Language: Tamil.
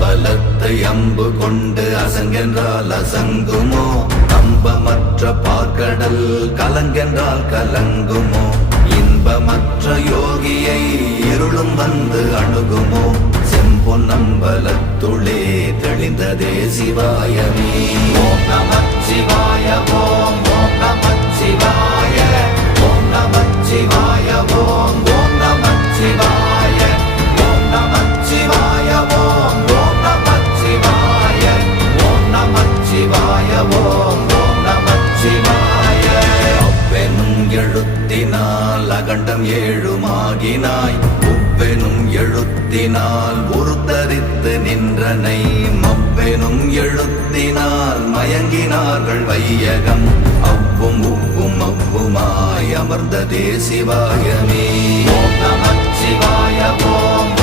அம்பலத்தை அம்பு கொண்டு அசங்கென்றால் அசங்குமோ? நம்பமற்ற பார்க்கடல் கலங்கென்றால் கலங்குமோ? இன்பமற்ற யோகியை இருளும் வந்து அணுகுமோ? செம்பொன்னம்பலத்துளே தெளிந்ததே சிவாயமே. ஓம் நமச்சிவாய ஓம் ஓம் நமச்சிவாய ஓம் நமச்சிவாய ஓம் ஓம் நமச்சிவாய ஓம் நமச்சிவாய ஓம் ஓம் நமச்சிவாய ஓம் நமச்சிவாய ஓம் ஓம் நமச்சிவாய. அவ்வெனும் எழுத்தினால் அகண்டம் ஏழுமாகினாய், உவ்வெனும் எழுத்தினால் உருத்தரித்து நின்றனை, மவ்வெனும் எழுத்தினால் மயங்கினார்கள் வையகம். அவ்வும் உவ்வும் அவ்வுமாய் அமர்ந்ததே சிவாயமே. ஓம் நமச்சிவாய ஓம்